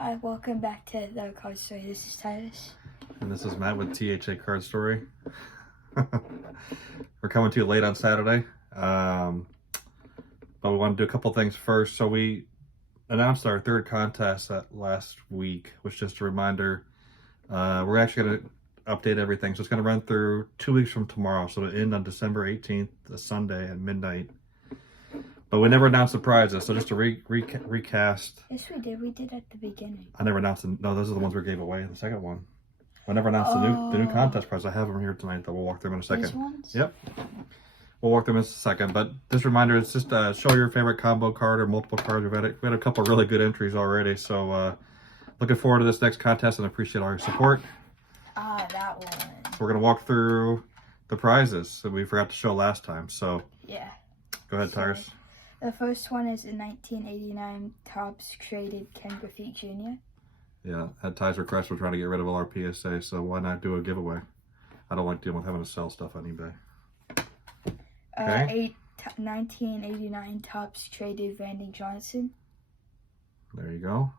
Hi, welcome back to the Card Story. This is Titus. And this is Matt with THA Card Story. We're coming to you late on Saturday. But we want to do a couple things first. So we announced our third contest last week, which just a reminder. We're actually going to update everything. So it's going to run through 2 weeks from tomorrow. So it'll end on December 18th, a Sunday at midnight. But we never announced the prizes, so just to recast. Yes, we did. We did at the beginning. I never announced them. No, those are the ones we gave away in the second one. I never announced the new contest prize. I have them here tonight, though. We'll walk through them in a second. These ones? Yep. We'll walk through them in a second. But this reminder is just show your favorite combo card or multiple cards. We've had a couple of really good entries already. So looking forward to this next contest and appreciate all your support. That one. So we're going to walk through the prizes that we forgot to show last time. So yeah. Go ahead, Tyrus. The first one is a 1989 Topps traded Ken Griffey Jr. Yeah, at Ty's request, we're trying to get rid of all our PSA, so why not do a giveaway? I don't like dealing with having to sell stuff on eBay. Okay. 1989 Topps traded Randy Johnson. There you go.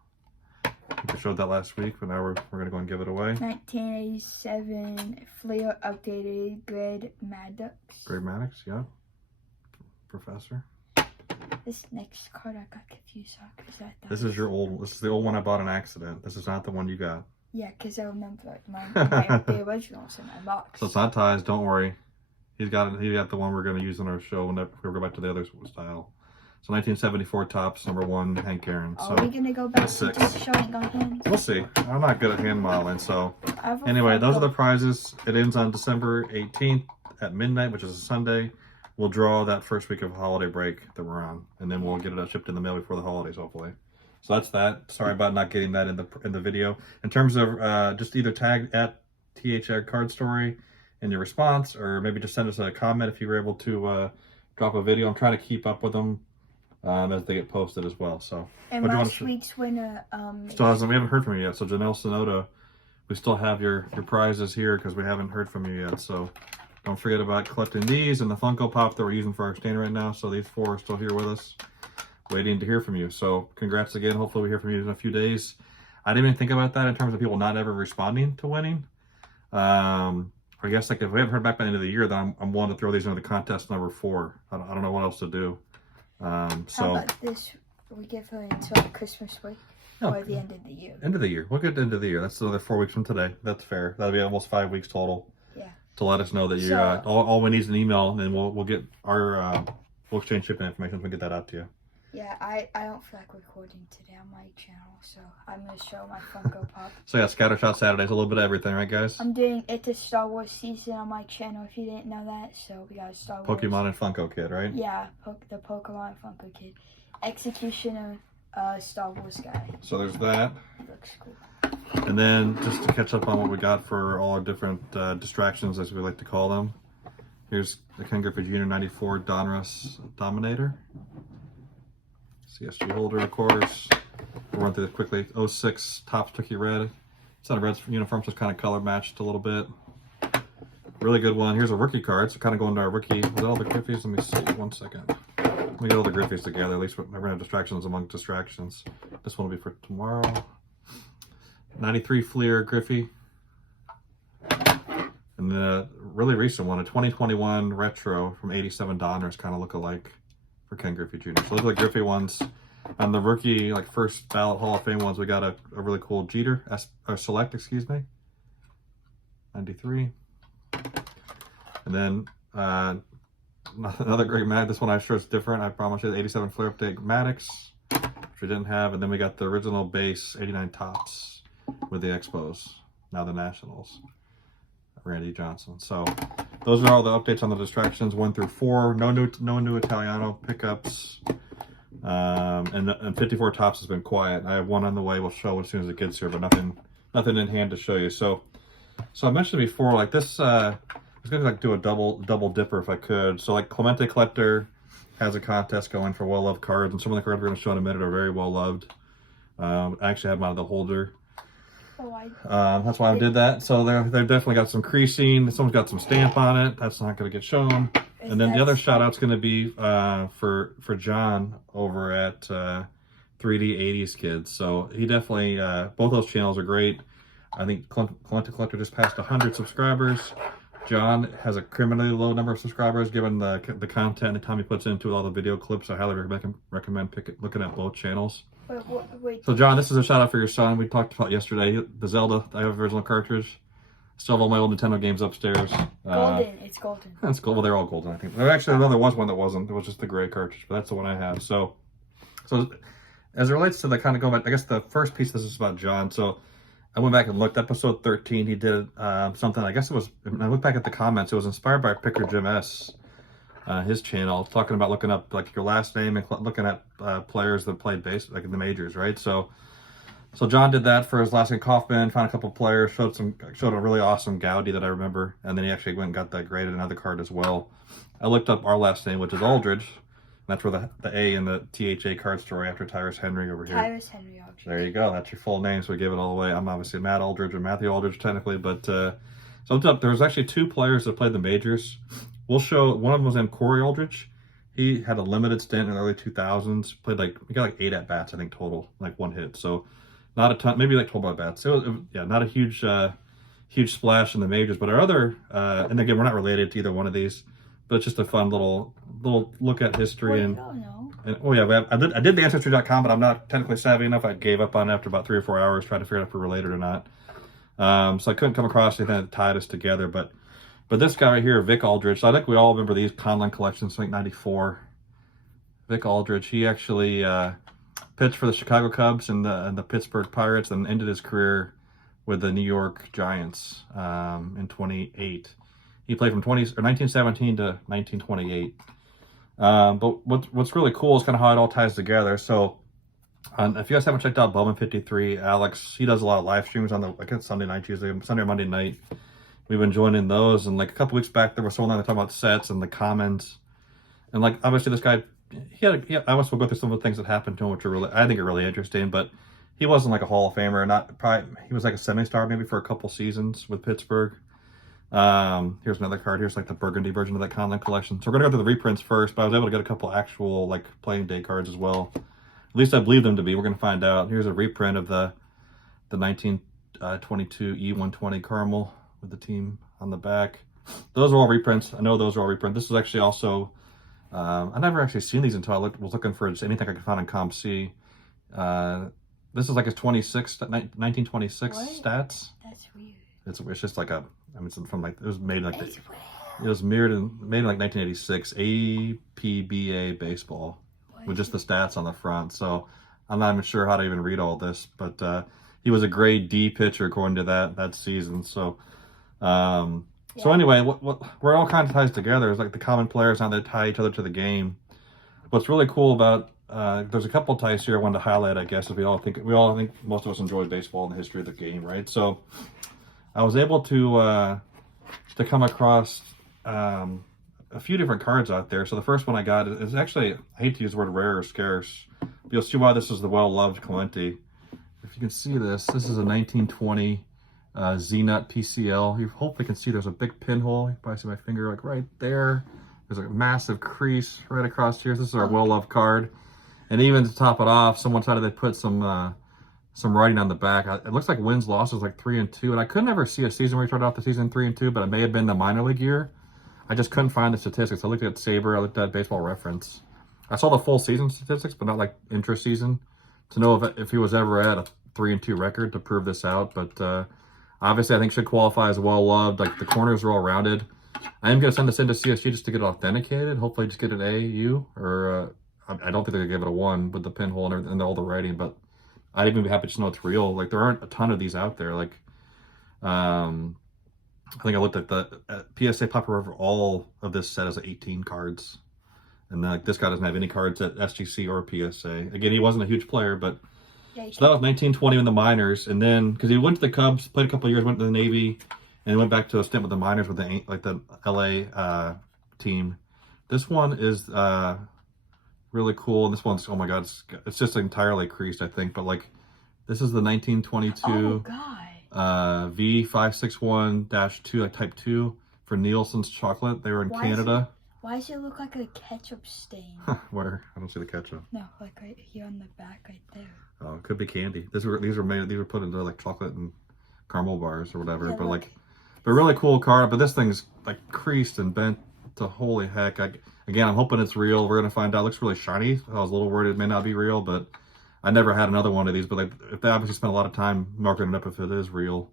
We showed that last week, but now we're going to go and give it away. 1987 Fleer updated Grade Maddox. Grade Maddox, yeah. Professor. This next card I got confused on because I thought this is the old one I bought on accident. This is not the one you got. Yeah, because I remember the originals in my box. So it's not Ty's, don't worry. He got the one we're going to use on our show whenever we go back to the other style. So 1974 Topps, #1, Hank Aaron. So are we going to go back to just showing on hands? We'll see. I'm not good at hand modeling, so anyway, those are the prizes. It ends on December 18th at midnight, which is a Sunday. We'll draw that first week of holiday break that we're on, and then we'll get it shipped in the mail before the holidays, hopefully. So that's that. Sorry about not getting that in the video. In terms of just either tag at THR Card Story in your response, or maybe just send us a comment if you were able to drop a video. I'm trying to keep up with them as they get posted as well. So. And last week's winner we haven't heard from you yet. So Janelle Sonoda, we still have your prizes here because we haven't heard from you yet. So. Don't forget about collecting these and the Funko Pop that we're using for our stand right now. So these 4 are still here with us, waiting to hear from you. So congrats again. Hopefully we hear from you in a few days. I didn't even think about that in terms of people not ever responding to winning. I guess like if we haven't heard back by the end of the year, then I'm willing to throw these into the contest number 4. I don't know what else to do. How about this? We give her until Christmas week or the end of the year. End of the year. We'll get to the end of the year. That's another 4 weeks from today. That's fair. That'll be almost 5 weeks total. Yeah. To let us know that you all we need is an email, and then we'll get our we'll exchange shipping information and we'll get that out to you. Yeah, I don't feel like recording today on my channel, so I'm gonna show my Funko Pop. So yeah, Scattershot Saturdays, a little bit of everything, right guys? I'm doing It's a Star Wars season on my channel if you didn't know that. So we got a Star Wars Pokemon and Funko Kid, right? Yeah, the Pokemon Funko Kid. Executioner Star Wars guy. So there's that. Looks cool. And then just to catch up on what we got for all our different distractions, as we like to call them. Here's the Ken Griffey Jr. 94 Donruss Dominator. CSG holder, of course. We'll run through this quickly. 06 Topps Turkey Red. It's on a red uniform, so it's kind of color matched a little bit. Really good one. Here's a rookie card, so kind of going to our rookie. Is that all the Griffies? Let me see. 1 second. Let me get all the Griffies together. At least we're going to have distractions among distractions. This one will be for tomorrow. 93 Fleer Griffey. And then a really recent one, a 2021 retro from 87 Donruss, kind of look alike for Ken Griffey Jr. So those are the Griffey ones. On the rookie, like first ballot Hall of Fame ones, we got a really cool Jeter, Select, excuse me. 93. And then another great Maddox. This one I'm sure is different. I promise you, the 87 Fleer Update Maddox, which we didn't have. And then we got the original base 89 Topps with the Expos, now the Nationals, Randy Johnson. So those are all the updates on the distractions 1 through 4. No new Italiano pickups, and 54 Topps has been quiet. I have one on the way. We'll show as soon as it gets here, but nothing in hand to show you. So I mentioned before, like this, I was gonna like do a double dipper if I could. So like Clemente Collector has a contest going for well-loved cards, and some of the cards we're gonna show in a minute are very well-loved. I actually have them out of the holder. That's why I did that. So they've definitely got some creasing. Someone's got some stamp on it. That's not going to get shown. And then the other shout out's going to be for John over at 3D 80s kids. So he definitely, both those channels are great. I think Collector just passed 100 subscribers. John has a criminally low number of subscribers given the content and the time he puts into all the video clips. I highly recommend looking at both channels. Wait. So John, this is a shout out for your son. We talked about yesterday, the Zelda. I have a original cartridge. Still have all my old Nintendo games upstairs. Golden, it's golden. That's cool. Well, they're all golden, I think. Actually, there was one that wasn't. It was just the gray cartridge, but that's the one I have. So as it relates to the kind of going back, I guess the first piece of this is about John. So I went back and looked. Episode 13, he did something. I guess it was. When I looked back at the comments, it was inspired by Picker Jim S. His channel, talking about looking up like your last name and looking at players that played base like in the majors, right? So John did that for his last name Kaufman. Found a couple players, showed a really awesome Gaudi that I remember, and then he actually went and got that graded another card as well. I looked up our last name, which is Aldridge. That's where the A in the THA card story after Tyrus Henry over here. Tyrus Henry Aldridge. There you go. That's your full name, so we give it all away. I'm obviously Matt Aldridge or Matthew Aldridge technically, but so there was actually 2 players that played the majors. We'll show, one of them was named Corey Aldridge. He had a limited stint in the early 2000s. He got like 8 at-bats, I think, total, like 1 hit. So not a ton, maybe like 12 at-bats. Yeah, not a huge splash in the majors. But our other, and again, we're not related to either one of these, but it's just a fun little look at history. And oh yeah, I did the Ancestry.com, but I'm not technically savvy enough. I gave up on it after about 3 or 4 hours trying to figure out if we're related or not. So I couldn't come across anything that tied us together, but this guy right here, Vic Aldridge, so I think we all remember these Conlon collections, I think 94. Vic Aldridge, he actually pitched for the Chicago Cubs and the Pittsburgh Pirates and ended his career with the New York Giants in 28. He played from 1917 to 1928. But what's really cool is kind of how it all ties together. So if you guys haven't checked out Bowman 53, Alex, he does a lot of live streams on Sunday night, Sunday or Monday night. We've been joining those, and like a couple weeks back, there was someone talking about sets and the comments, and like obviously this guy, I almost will go through some of the things that happened to him, which are I think are really interesting. But he wasn't like a Hall of Famer, he was like a semi-star maybe for a couple seasons with Pittsburgh. Here's another card. Here's like the burgundy version of that Conlon collection. So we're gonna go through the reprints first, but I was able to get a couple actual like playing day cards as well. At least I believe them to be. We're gonna find out. Here's a reprint of the 1922 E120 Caramel with the team on the back. Those are all reprints. I know those are all reprints. This is actually also, I never actually seen these until I was looking for anything I could find in Comp C. This is like his 1926 stats. That's weird. It's just like it's from like, it was made like, it was made in like 1986, APBA baseball with just the stats on the front. So I'm not even sure how to even read all this, but he was a grade D pitcher according to that season. So, so anyway, where it all kind of ties together is like the common players, how they tie each other to the game. What's really cool about, there's a couple ties here I wanted to highlight, I guess, if we all think most of us enjoy baseball and the history of the game, right? So I was able to come across a few different cards out there. So the first one I got is actually, I hate to use the word rare or scarce, but you'll see why this is the well-loved Clemente. If you can see this is a 1920 Zeenut PCL. You hopefully can see there's a big pinhole. You can probably see my finger like right there. There's a massive crease right across here. This is our well-loved card. And even to top it off, someone decided they put some writing on the back. It looks like wins losses like 3-2, and I couldn't ever see a season where he started off the season 3-2, but it may have been the minor league year. I just couldn't find the statistics. I looked at Saber, I looked at Baseball Reference. I saw the full season statistics, but not like intra-season to know if he was ever at a 3-2 record to prove this out. But obviously, I think should qualify as well loved. Like the corners are all rounded. I am going to send this into CSG just to get it authenticated. Hopefully, just get an AU, or I don't think they're going to give it a 1 with the pinhole and all the writing, but I'd even be happy to just know it's real. Like there aren't a ton of these out there. Like I think I looked at the PSA Papa River. All of this set has 18 cards, and then like this guy doesn't have any cards at SGC or PSA. Again, he wasn't a huge player, but so that was 1920 in the minors, and then because he went to the Cubs, played a couple of years, went to the Navy, and went back to a stint with the minors with the LA team. This one is really cool, and this one's, oh my god, it's just entirely creased, I think, but like this is the 1922 V561-2 like type 2 for Neilson's chocolate. They were in Canada. Why does it look like a ketchup stain? Where? I don't see the ketchup. No, like right here on the back, right there. Oh, it could be candy. These were put into like chocolate and caramel bars or whatever. Yeah, but look. but really cool card. But this thing's like creased and bent to holy heck. Again, I'm hoping it's real. We're gonna find out. It looks really shiny. I was a little worried it may not be real, but I never had another one of these. But like, if they obviously spent a lot of time marking it up, if it is real,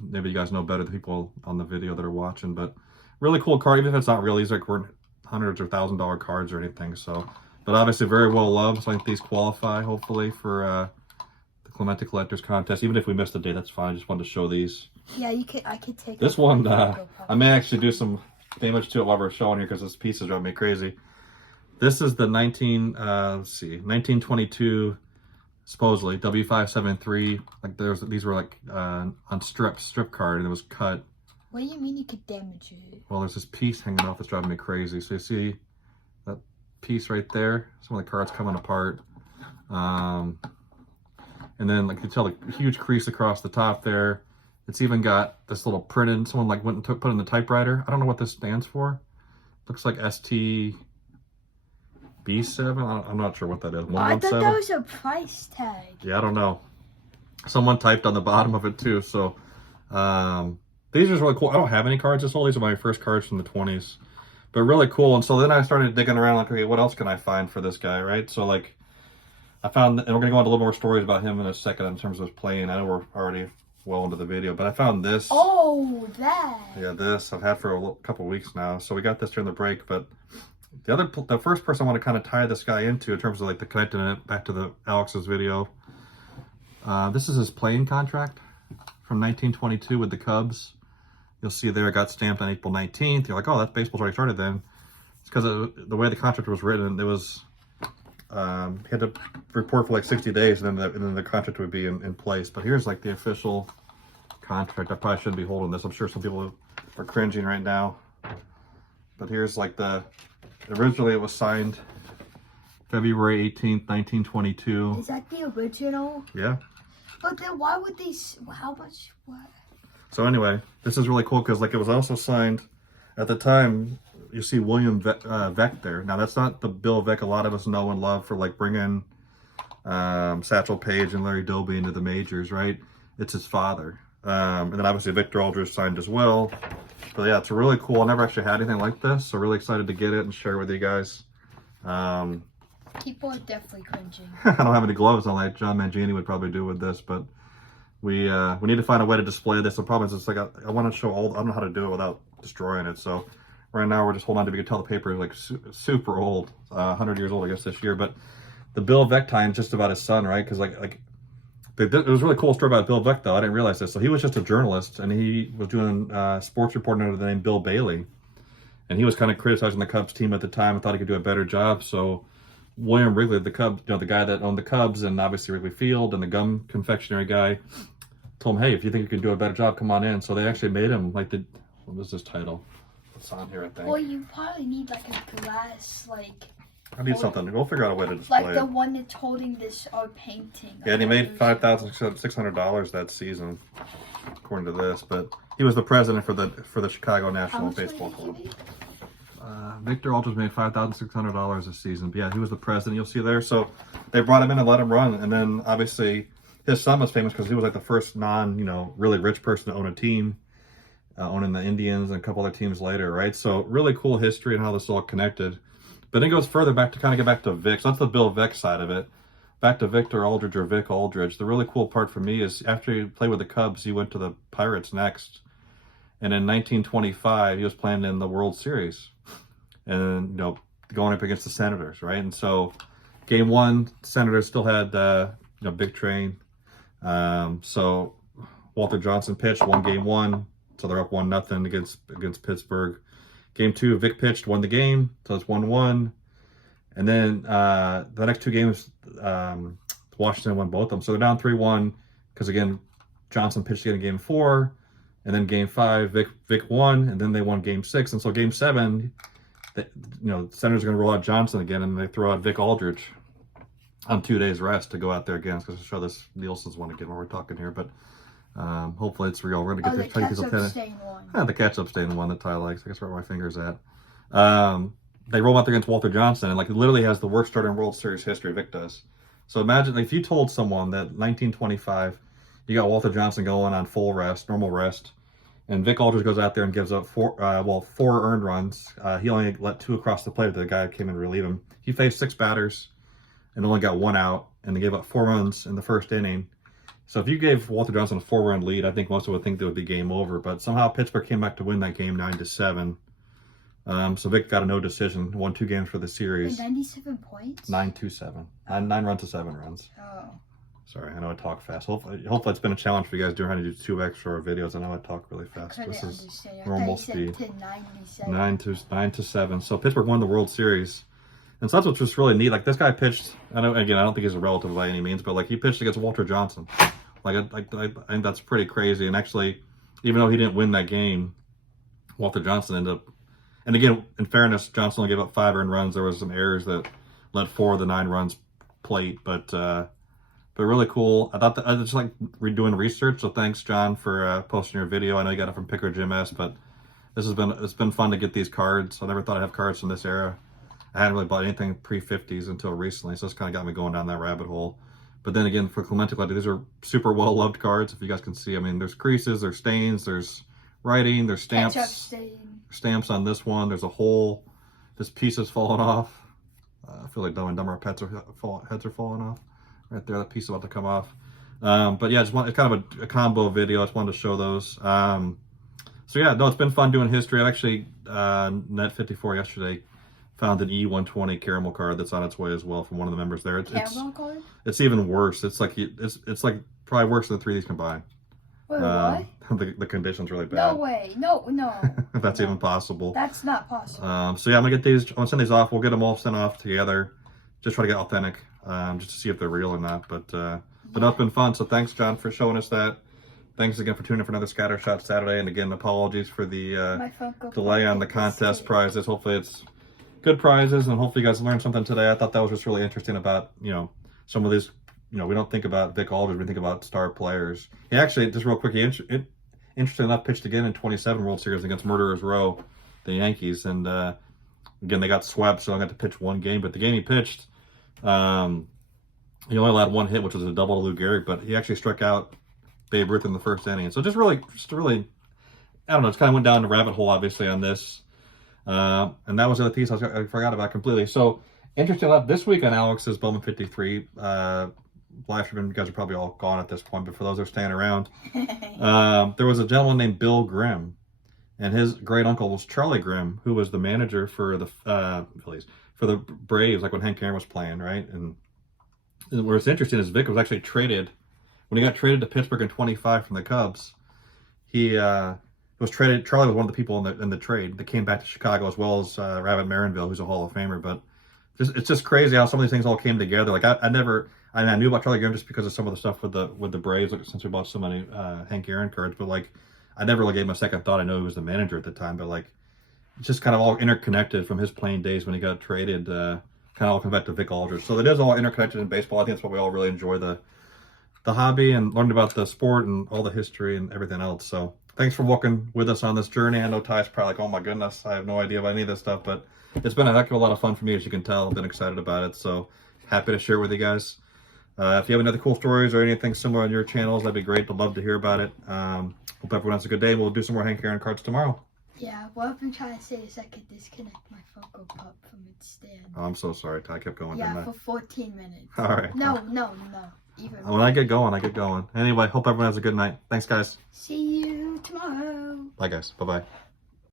maybe you guys know better, the people on the video that are watching. But really cool card. Even if it's not real, these weren't hundreds or $1,000 cards or anything. So, but obviously very well loved. So I think these qualify hopefully for the Clemente Collectors Contest. Even if we missed a day, that's fine. I just wanted to show these. Yeah, I could take this one. I may actually do some damage to it while we're showing here because this piece is driving me crazy. This is the 1922 supposedly W573. Like these were like on strip card, and it was cut. What do you mean you could damage it? Well, there's this piece hanging off that's driving me crazy. So you see that piece right there? Some of the cards coming apart. And then like you tell the huge crease across the top there. It's even got this little printed, someone like went and put in the typewriter. I don't know what this stands for. Looks like STB7. I'm not sure what that is. 117? I thought that was a price tag. Yeah, I don't know. Someone typed on the bottom of it too. So these are really cool. I don't have any cards this old. These are my first cards from the 20s. But really cool. And so then I started digging around like, okay, what else can I find for this guy, right? So like I found, and we're going to go into a little more stories about him in a second in terms of his playing. I know we're already well into the video, but I found this. Oh, that. Yeah, this I've had for a couple weeks now. So we got this during the break, but the first person I want to kind of tie this guy into in terms of like the connecting it back to the Alex's video. This is his playing contract from 1922 with the Cubs. You'll see there it got stamped on April 19th. You're like, oh, that baseball's already started then. It's because the way the contract was written, it was he had to report for like 60 days, and then the contract would be in place. But here's like the official contract. I probably shouldn't be holding this. I'm sure some people are cringing right now. But here's like originally it was signed February 18th, 1922. Is that the original? Yeah. But then why would they, how much, what? So anyway, this is really cool because like it was also signed at the time. You see William Vic there. Now that's not the Bill Vic a lot of us know and love for like bringing Satchel Paige and Larry Doby into the majors, right? It's his father. And then obviously Victor Aldridge signed as well. But yeah, it's really cool. I never actually had anything like this, so really excited to get it and share with you guys. People are definitely cringing. I don't have any gloves on like John Mangini would probably do with this, but we need to find a way to display this. The problem is it's like I want to show all. I don't know how to do it without destroying it. So right now we're just holding on to. You can tell the paper is like super old, 100 years old I guess this year. But the Bill Vic tie is just about his son, right? Because it was a really cool story about Bill Vic though. I didn't realize this. So he was just a journalist, and he was doing sports reporting under the name Bill Bailey, and he was kind of criticizing the Cubs team at the time and thought he could do a better job. So William Wrigley, the Cubs, the guy that owned the Cubs and obviously Wrigley Field and the gum confectionery guy, told him, hey, if you think you can do a better job, come on in. So they actually made him like what was this title? It's on here, I think. Well, you probably need like a glass, like. I need something. We'll figure out a way to display like the one that's holding this painting. Yeah, and he made $5,600 that season, according to this. But he was the president for the Chicago National Baseball Club. Victor Aldridge made $5,600 this season. But yeah, he was the president. You'll see there. So they brought him in and let him run. And then obviously his son was famous because he was like the first really rich person to own a team, owning the Indians and a couple other teams later, right? So really cool history and how this all connected. But then it goes further back to kind of get back to Vic. So that's the Bill Vic side of it. Back to Victor Aldridge or Vic Aldridge. The really cool part for me is after he played with the Cubs, he went to the Pirates next. And in 1925, he was playing in the World Series. And, going up against the Senators, right? And so game one, Senators still had, big train. So Walter Johnson pitched, won game one. So they're up 1-0 against Pittsburgh. Game two, Vic pitched, won the game, so it's 1-1. And then the next two games, Washington won both of them. So they're down 3-1 because, again, Johnson pitched again in game four. And then game five, Vic won, and then they won game six. And so game seven, the Senators are going to roll out Johnson again, and they throw out Vic Aldridge on 2 days rest to go out there again. Because to show this Neilson's one again while we're talking here. But hopefully it's real. We're going to get the catch-up stain one. The catch-up stain one that Ty likes. I guess where my finger's at. They roll out there against Walter Johnson, and like literally has the worst starter in World Series history. Vic does. So imagine if you told someone that 1925, you got Walter Johnson going on full rest, normal rest, and Vic Aldridge goes out there and gives up four earned runs. He only let 2 across the plate. The guy came in to relieve him. He faced 6 batters and only got 1 out, and they gave up 4 runs in the first inning. So if you gave Walter Johnson a 4-run lead, I think most would think that would be game over. But somehow Pittsburgh came back to win that game 9-7. So Vic got a no decision, won 2 games for the series. 97 points? 9-7. 9 runs to 7 runs. Oh. Sorry, I know I talk fast. Hopefully it's been a challenge for you guys trying to do 2 extra videos. I know I talk really fast. This is normal speed. 9-7. So Pittsburgh won the World Series. And so that's what's just really neat. Like, this guy pitched, I don't think he's a relative by any means, but like he pitched against Walter Johnson. I think that's pretty crazy. And actually, even though he didn't win that game, Walter Johnson ended up, and again, in fairness, Johnson only gave up 5 earned runs. There was some errors that let 4 of the 9 runs plate, but really cool. I just like redoing research. So thanks, John, for posting your video. I know you got it from Picker Jim S, but it's been fun to get these cards. I never thought I'd have cards from this era. I hadn't really bought anything pre-50s until recently, so it's kind of got me going down that rabbit hole. But then again, for Clemente Collector, these are super well-loved cards. If you guys can see, I mean, there's creases, there's stains, there's writing, there's stamps. Stamps on this one. There's a hole. This piece is falling off. I feel like Dumb and Dumber heads are falling off. Right there, that piece is about to come off. But yeah, it's kind of a combo video. I just wanted to show those. So yeah, no, it's been fun doing history. I actually, Net54 yesterday found an E120 caramel card that's on its way as well from one of the members there. Caramel card? It's even worse. It's like probably worse than 3 of these combined. Wait, what? The condition's really bad. No way. No. If that's even possible. That's not possible. So yeah, I'm gonna send these off. We'll get them all sent off together. Just try to get authentic, just to see if they're real or not. But it's been fun. So thanks, John, for showing us that. Thanks again for tuning in for another Scattershot Saturday. And again, apologies for the delay on the contest prizes. Hopefully it's good prizes, and hopefully you guys learned something today. I thought that was just really interesting about, some of these, we don't think about Vic Aldridge, we think about star players. He actually, just real quick, interesting enough, pitched again in 27 World Series against Murderers Row, the Yankees, and again, they got swept, so I got to pitch 1 game, but the game he pitched, he only allowed 1 hit, which was a double to Lou Gehrig, but he actually struck out Babe Ruth in the first inning. So just really, I don't know, it's kind of went down the rabbit hole, obviously, on this. And that was the other piece I forgot about completely. So, interesting enough, this week on Alex's Bowman 53 live stream, you guys are probably all gone at this point, but for those that are staying around, there was a gentleman named Bill Grimm, and his great uncle was Charlie Grimm, who was the manager for the Phillies, for the Braves, like when Hank Aaron was playing, right? And what's interesting is Vic was actually traded, when he got traded to Pittsburgh in 25 from the Cubs, he was traded. Charlie was one of the people in the trade that came back to Chicago, as well as Rabbit Marinville, who's a Hall of Famer. But it's just crazy how some of these things all came together. Like I knew about Charlie Grimm just because of some of the stuff with the Braves, like, since we bought so many Hank Aaron cards. But like, I never really gave him a second thought. I know he was the manager at the time, but like, it's just kind of all interconnected from his playing days when he got traded. Kind of all comes back to Vic Aldridge. So it is all interconnected in baseball. I think that's why we all really enjoy the hobby and learned about the sport and all the history and everything else. So thanks for walking with us on this journey. I know Ty's probably like, oh my goodness, I have no idea about any of this stuff, but it's been a heck of a lot of fun for me, as you can tell. I've been excited about it, so happy to share with you guys. If you have any other cool stories or anything similar on your channels, that'd be great. I'd love to hear about it. Hope everyone has a good day. We'll do some more Hank Aaron cards tomorrow. Yeah, what I've been trying to say is I could disconnect my Funko Pop from its stand. Oh, I'm so sorry, Ty. I kept going. Yeah, for 14 minutes. All right. No. When I get going, I get going. Anyway, hope everyone has a good night. Thanks, guys. See you tomorrow. Bye, guys. Bye-bye.